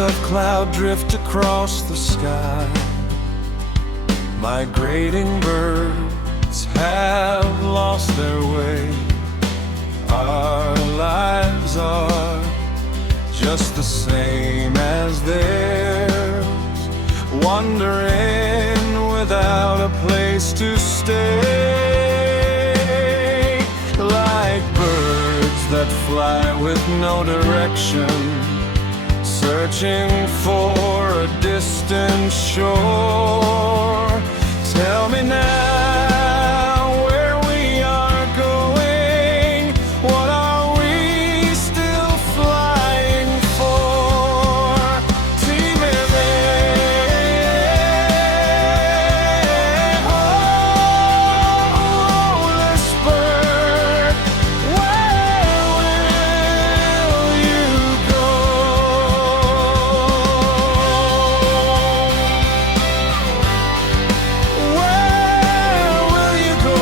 of cloud drift across the sky. Migrating birds have lost their way. Our lives are just the same as theirs, wandering without a place to stay. Like birds that fly with no direction, searching for a distant shore. Tell me now where we are going. What are we still flying for? Dime, oh, this bird, where will you go? Where will you go?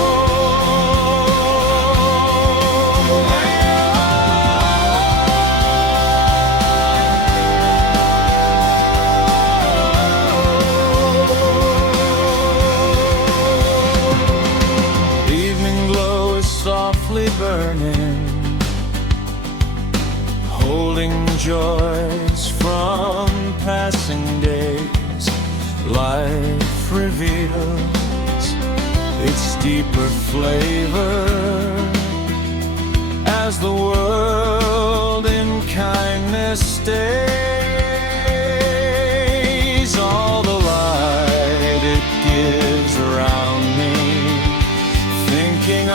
Evening glow is softly burning, holding joys from passing days. Life reveals its deeper flavor as the world in kindness stays. All the light it gives around me, thinking